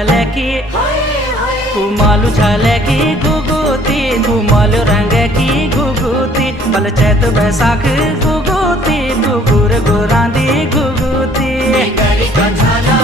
झाले की कुमालू झाले की गुगुती घुमाल रंग की गुगुती बल चैत बैसाख गुगुती गुगुर गुरांदी गुगुती निगरी का झाला